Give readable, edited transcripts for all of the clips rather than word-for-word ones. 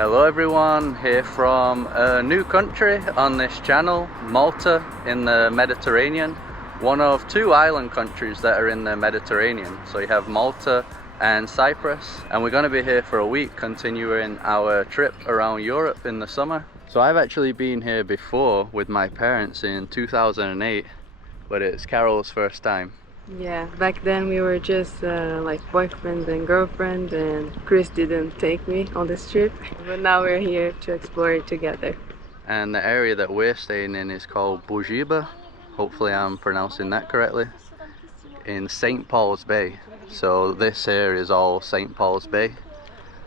Hello everyone, here from a new country on this channel, Malta in the Mediterranean. One of two island countries that are in the Mediterranean. So you have Malta and Cyprus, and we're going to be here for a week continuing our trip around Europe in the summer. So I've actually been here before with my parents in 2008, but it's Carol's first time. Yeah, back then we were just like boyfriend and girlfriend, and Chris didn't take me on this trip. But now we're here to explore it together. And the area that we're staying in is called Bourguiba. Hopefully I'm pronouncing that correctly. In St. Paul's Bay. So this here is all St. Paul's Bay.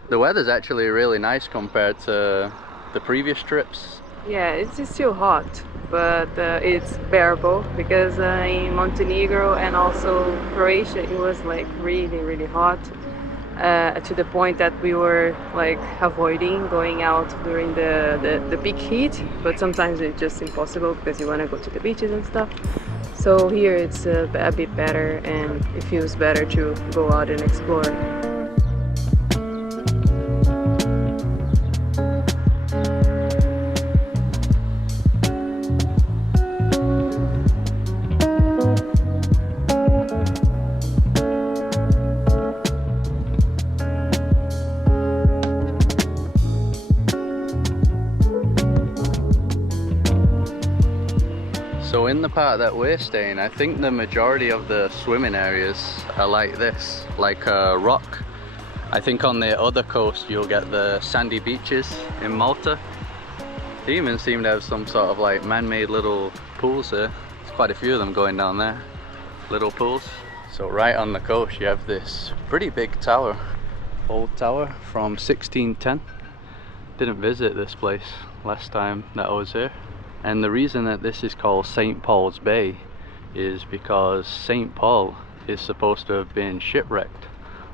The weather's actually really nice compared to the previous trips. Yeah, it's still hot, but it's bearable because in Montenegro and also Croatia it was like really hot to the point that we were like avoiding going out during the peak heat, but sometimes it's just impossible because you want to go to the beaches and stuff. So here it's a bit better and it feels better to go out and explore. So in the part that we're staying, I think the majority of the swimming areas are like this, like a rock. I think on the other coast you'll get the sandy beaches in Malta. They even seem to have some sort of like man-made little pools here. There's quite a few of them going down there, little pools. So right on the coast you have this pretty big tower, old tower from 1610. Didn't visit this place last time that I was here. And the reason that this is called St. Paul's Bay is because St. Paul is supposed to have been shipwrecked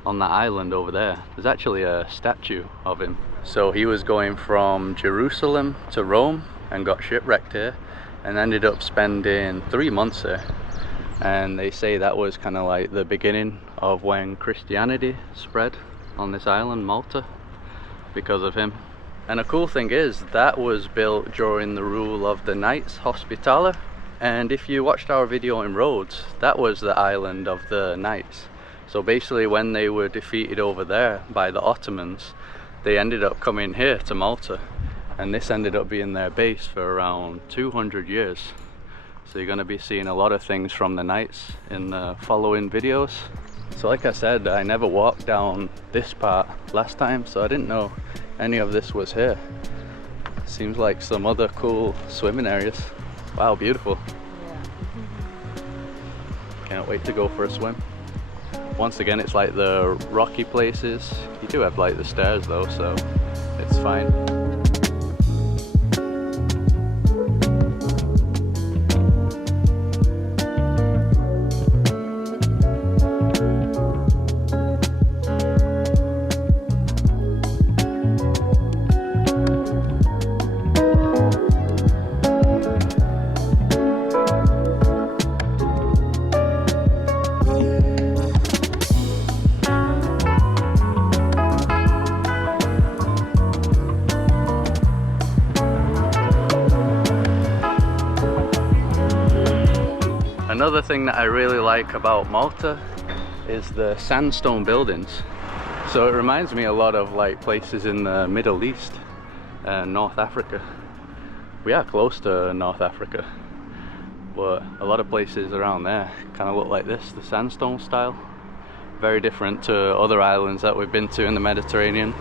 on that island over there. There's actually a statue of him. So he was going from Jerusalem to Rome and got shipwrecked here and ended up spending 3 months here. And they say that was kind of like the beginning of when Christianity spread on this island, Malta, because of him. And a cool thing is that was built during the rule of the Knights Hospitaller, and if you watched our video in Rhodes, that was the island of the Knights. So basically when they were defeated over there by the Ottomans, they ended up coming here to Malta, and this ended up being their base for around 200 years. So you're going to be seeing a lot of things from the Knights in the following videos. So like I said, I never walked down this part last time, so I didn't know any of this was here. Seems like some other cool swimming areas. Wow, beautiful. Can't wait to go for a swim. Once again, it's like the rocky places. You do have like the stairs though, so it's fine. Another thing that I really like about Malta is the sandstone buildings. So it reminds me a lot of like places in the Middle East and North Africa. We are close to North Africa, but a lot of places around there kind of look like this, the sandstone style. Very different to other islands that we've been to in the Mediterranean,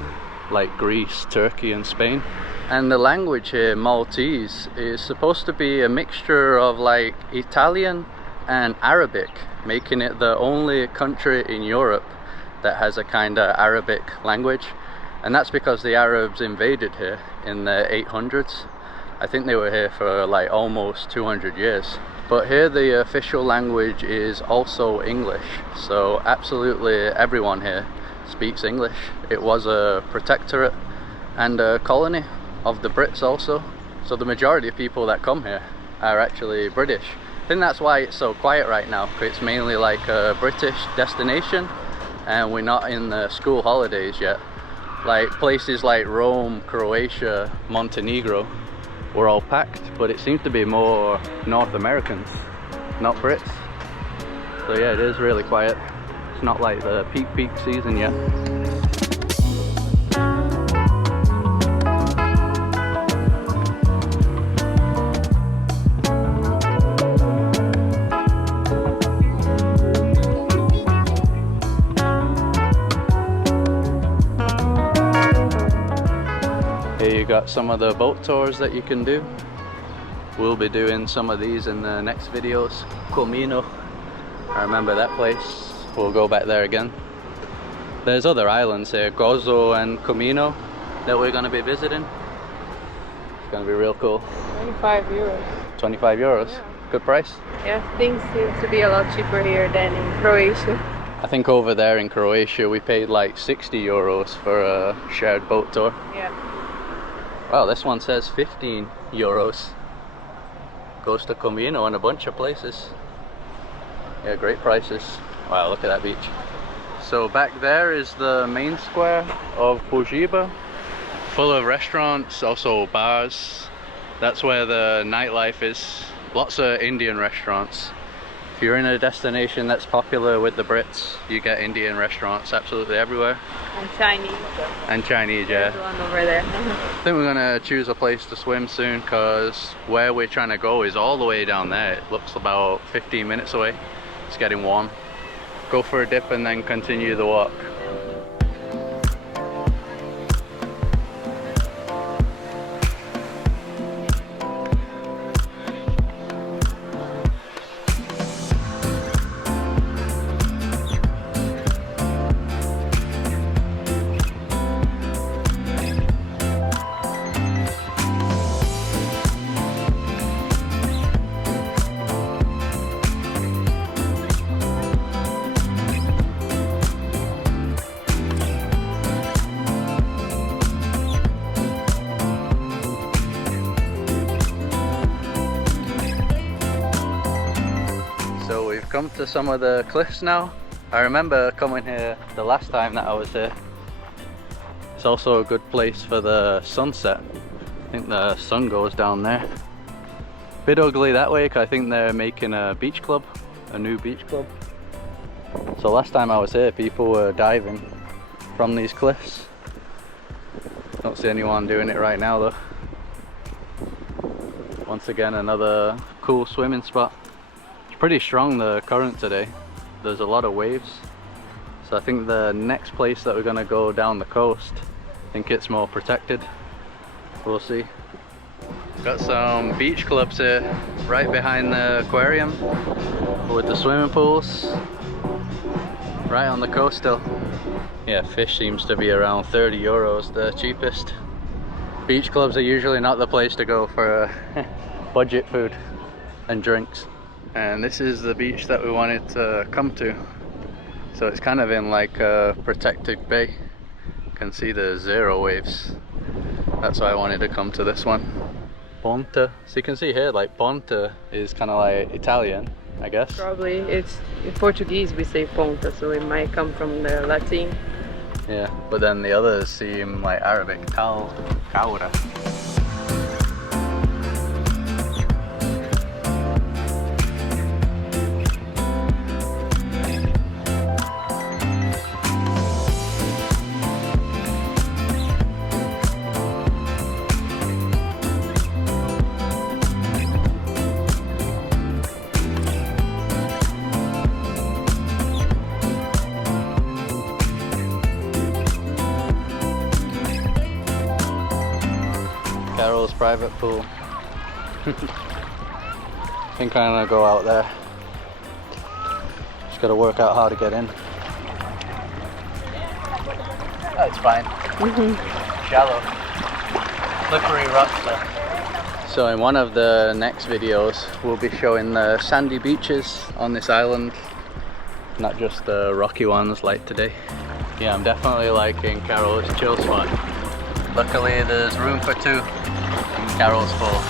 like Greece, Turkey and Spain. And the language here, Maltese, is supposed to be a mixture of like Italian and Arabic, making it the only country in Europe that has a kind of Arabic language. And that's because the Arabs invaded here in the 800s. I think they were here for like almost 200 years. But here the official language is also English, so absolutely everyone here speaks English. It was a protectorate and a colony of the Brits also, so the majority of people that come here are actually British. I think that's why it's so quiet right now. It's mainly like a British destination and we're not in the school holidays yet. Like places like Rome, Croatia, Montenegro were all packed, but it seems to be more North Americans, not Brits. So yeah, it is really quiet. It's not like the peak season yet. Here you got some of the boat tours that you can do. We'll be doing some of these in the next videos. Comino, I remember that place. We'll go back there again. There's other islands here, Grotto and Comino, that we're going to be visiting. It's going to be real cool. 25 euros. 25 euros? Yeah. Good price? Yeah, things seem to be a lot cheaper here than in Croatia. I think over there in Croatia we paid like 60 euros for a shared boat tour. Yeah. Wow, this one says 15 euros. Goes to Comino and a bunch of places. Yeah, great prices. Wow, look at that beach. So back there is the main square of Bourguiba, full of restaurants, also bars. That's where the nightlife is. Lots of Indian restaurants. If you're in a destination that's popular with the Brits, you get Indian restaurants absolutely everywhere. And Chinese. And Chinese, yeah. There's one over there. I think we're gonna choose a place to swim soon, because where we're trying to go is all the way down there. It looks about 15 minutes away. It's getting warm. Go for a dip and then continue the walk. Come to some of the cliffs now. I remember coming here the last time that I was here. It's also a good place for the sunset. I think the sun goes down there. Bit ugly that way, because I think they're making a beach club, a new beach club. So last time I was here, people were diving from these cliffs. Don't see anyone doing it right now though. Once again, another cool swimming spot. Pretty strong, the current today. There's a lot of waves, so I think the next place that we're going to go down the coast, I think it's more protected. We'll see. Got some beach clubs here right behind the aquarium with the swimming pools right on the coast still. Yeah, fish seems to be around 30 euros, the cheapest. Beach clubs are usually not the place to go for budget food and drinks. And this is the beach that we wanted to come to. So it's kind of in like a protected bay. You can see the zero waves. That's why I wanted to come to this one. Ponte. So you can see here, like Ponte is kind of like Italian, I guess. Probably. It's in Portuguese we say ponta, so it might come from the Latin. Yeah, but then the others seem like Arabic. Caura. Carol's private pool. I think I'm gonna go out there. Just gotta work out how to get in. That's fine. Shallow. Slippery rocks though. So in one of the next videos we'll be showing the sandy beaches on this island, not just the rocky ones like today. Yeah, I'm definitely liking Carol's chill spot. Luckily there's room for two in Carol's pool.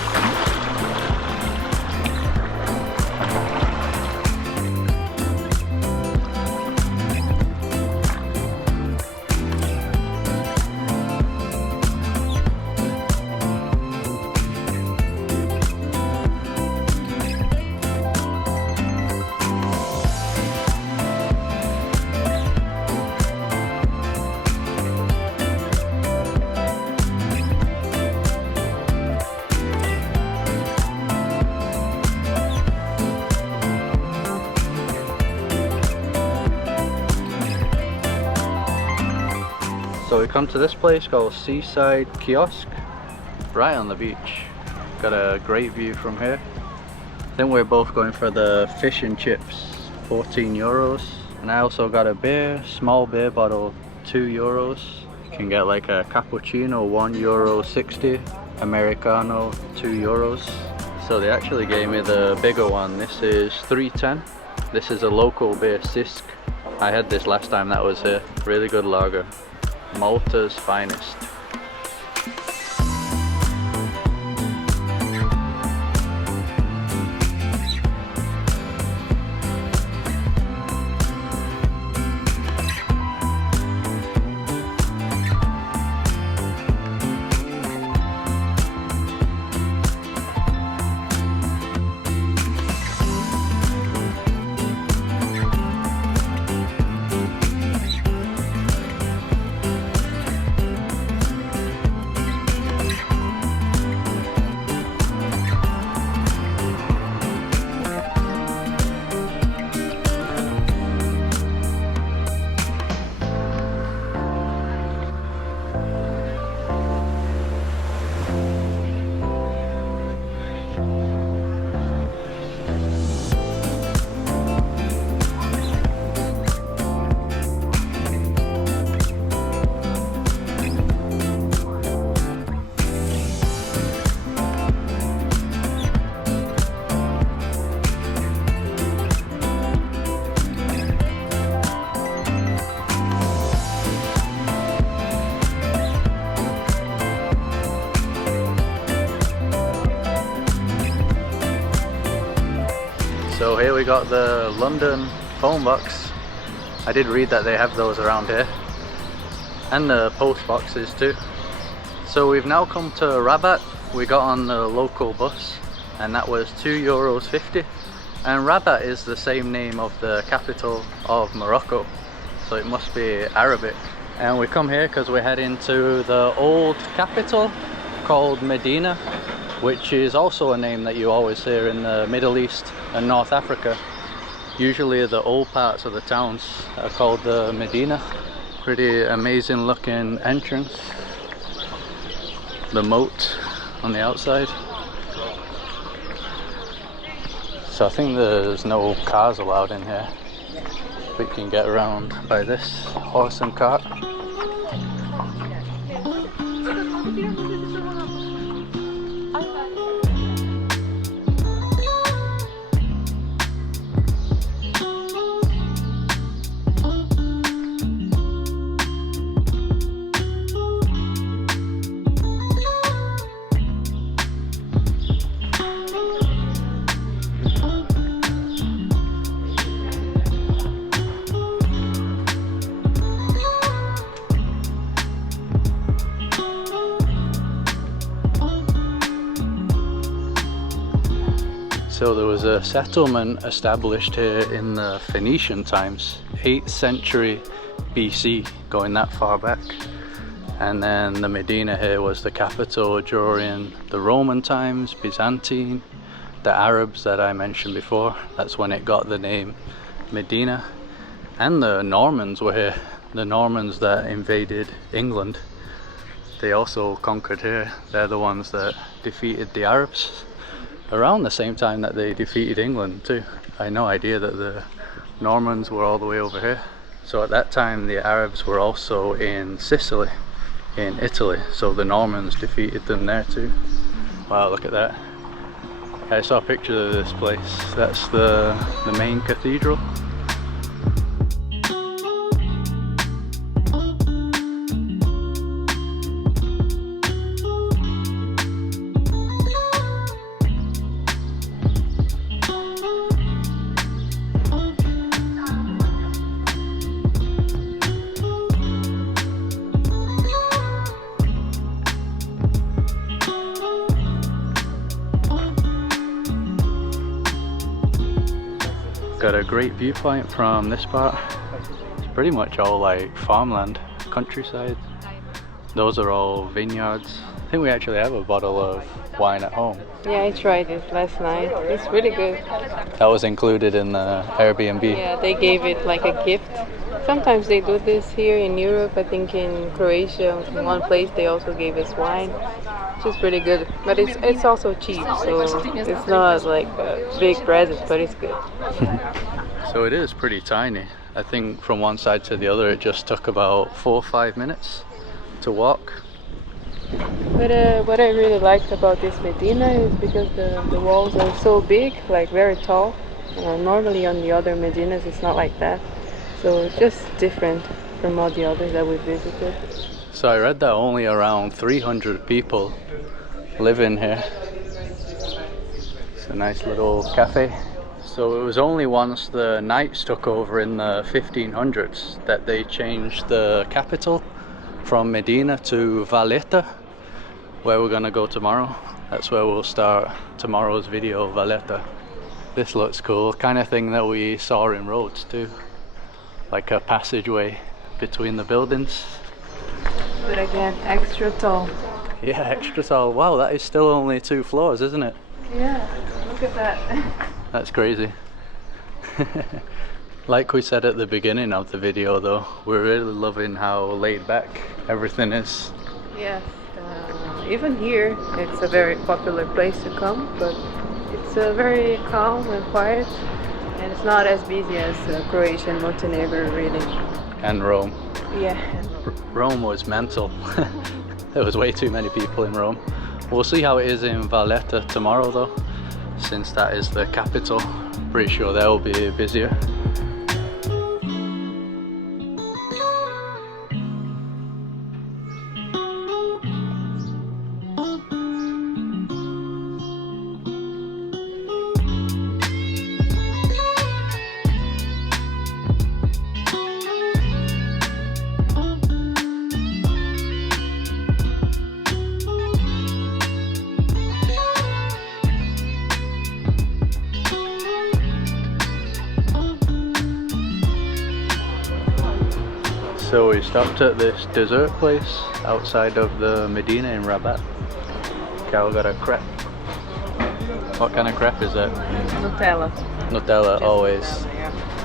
So we come to this place called Seaside Kiosk, right on the beach. Got a great view from here. I think we're both going for the fish and chips, 14 euros. And I also got a beer, small beer bottle, 2 euros. You can get like a cappuccino, €1.60, Americano, 2 euros. So they actually gave me the bigger one. This is 3.10. This is a local beer, Sisk. I had this last time that was here. Really good lager. Malta's finest. So here we got the London phone box. I did read that they have those around here. And the post boxes too. So we've now come to Rabat. We got on the local bus and that was €2.50. And Rabat is the same name of the capital of Morocco. So it must be Arabic. And we come here because we're heading to the old capital called Medina, which is also a name that you always hear in the Middle East and North Africa. Usually the old parts of the towns are called the Medina. Pretty amazing looking entrance. The moat on the outside. So I think there's no cars allowed in here. We can get around by this horse and cart. So there was a settlement established here in the Phoenician times, 8th century BC, going that far back. And then the Medina here was the capital during the Roman times, Byzantine, the Arabs that I mentioned before. That's when it got the name Medina. And the Normans were here, the Normans that invaded England. They also conquered here. They're the ones that defeated the Arabs around the same time that they defeated England too. I had no idea that the Normans were all the way over here. So at that time the Arabs were also in Sicily, in Italy, so the Normans defeated them there too. Wow, look at that. I saw a picture of this place. That's the main cathedral. Got a great viewpoint from this part. It's pretty much all like farmland, countryside. Those are all vineyards. I think we actually have a bottle of wine at home. Yeah, I tried it last night. It's really good. That was included in the Airbnb. Yeah, they gave it like a gift Sometimes they do this here in Europe. I think in Croatia, in one place they also gave us wine, which is pretty good. But it's also cheap, so it's not like a big present, but it's good. So it is pretty tiny. I think from one side to the other it just took about 4 or 5 minutes to walk. But what I really liked about this Medina is because the walls are so big, like very tall. Normally on the other Medinas it's not like that. So it's just different from all the others that we visited. So I read that only around 300 people live in here. It's a nice little cafe. So it was only once the Knights took over in the 1500s that they changed the capital from Medina to Valletta, where we're gonna go tomorrow. That's where we'll start tomorrow's video, Valletta. This looks cool, kind of thing that we saw in Rhodes too. Like a passageway between the buildings. But again, extra tall. Yeah, extra tall. Wow, that is still only 2 floors, isn't it? Yeah, look at that. That's crazy. Like we said at the beginning of the video though, we're really loving how laid back everything is. Yes, even here it's a very popular place to come, but it's very calm and quiet, and it's not as busy as Croatia and Montenegro really. And Rome. Yeah. Rome was mental. There was way too many people in Rome. We'll see how it is in Valletta tomorrow though, since that is the capital. Pretty sure that will be busier. So we stopped at this dessert place outside of the Medina in Rabat. Cal got a crepe. What kind of crepe is that? Nutella. Nutella, always.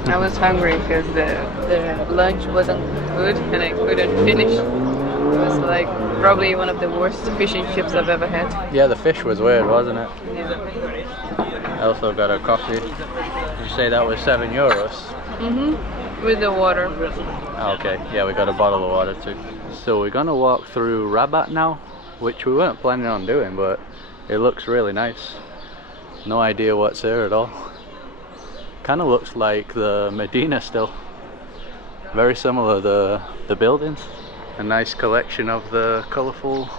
I was hungry because the lunch wasn't good and I couldn't finish. It was like probably one of the worst fish and chips I've ever had. Yeah, the fish was weird, wasn't it? Yeah. I also got a coffee. Did you say that was €7? Mm-hmm. With the water. Okay, yeah, we got a bottle of water too. So we're gonna walk through Rabat now, which we weren't planning on doing, but it looks really nice. No idea what's here at all. Kind of looks like the Medina still. Very similar, the buildings. A nice collection of the colourful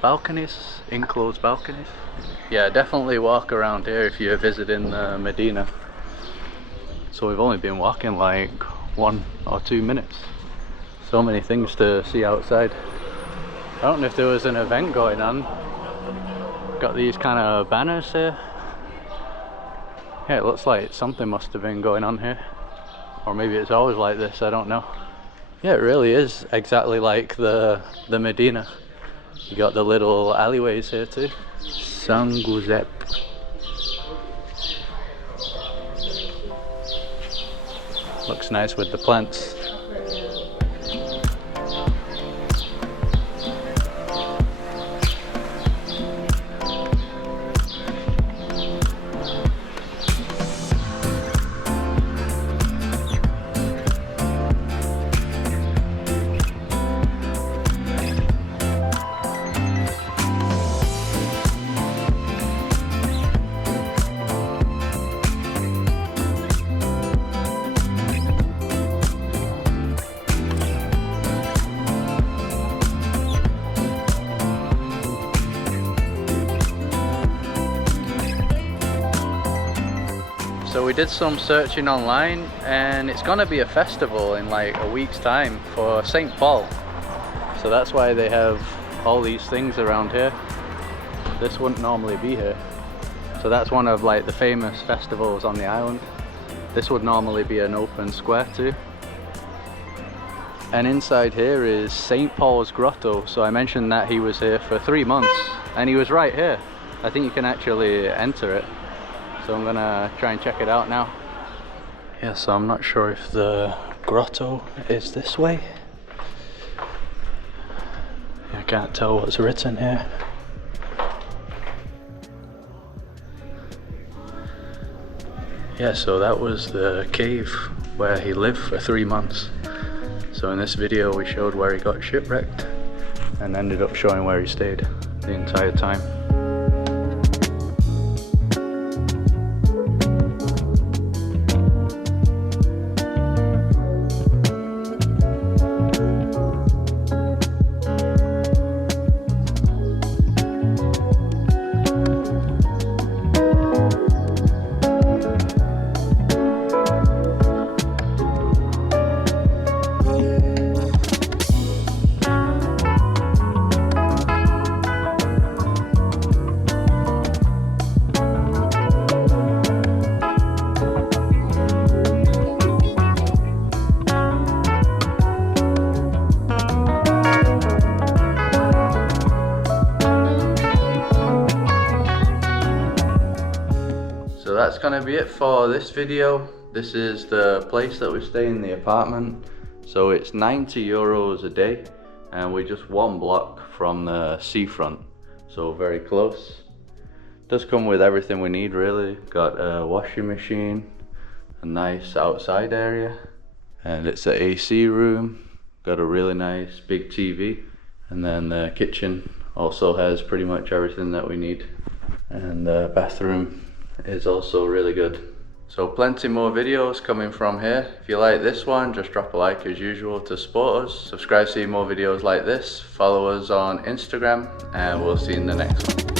balconies, enclosed balconies. Yeah, definitely walk around here if you're visiting Medina. So we've only been walking like 1 or 2 minutes. So many things to see outside. I don't know if there was an event going on. Got these kind of banners here. Yeah, it looks like something must have been going on here. Or maybe it's always like this, I don't know. Yeah, it really is exactly like the Medina. You got the little alleyways here too. San Giuseppe. Looks nice with the plants. So we did some searching online and it's gonna be a festival in like a week's time for St. Paul. So that's why they have all these things around here. This wouldn't normally be here. So that's one of like the famous festivals on the island. This would normally be an open square too. And inside here is St. Paul's Grotto. So I mentioned that he was here for 3 months and he was right here. I think you can actually enter it. So I'm gonna try and check it out now. Yeah, so I'm not sure if the grotto is this way. I can't tell what's written here. Yeah, so that was the cave where he lived for 3 months. So in this video we showed where he got shipwrecked and ended up showing where he stayed the entire time. So that's gonna be it for this video. This is the place that we stay in, the apartment. So it's 90 euros a day and we're just 1 block from the seafront. So very close. Does come with everything we need really. Got a washing machine, a nice outside area, and it's an AC room. Got a really nice big TV, and then the kitchen also has pretty much everything that we need. And the bathroom is also really good. So plenty more videos coming from here. If you like this one, just drop a like as usual to support us. Subscribe to see more videos like this. Follow us on Instagram, and we'll see you in the next one.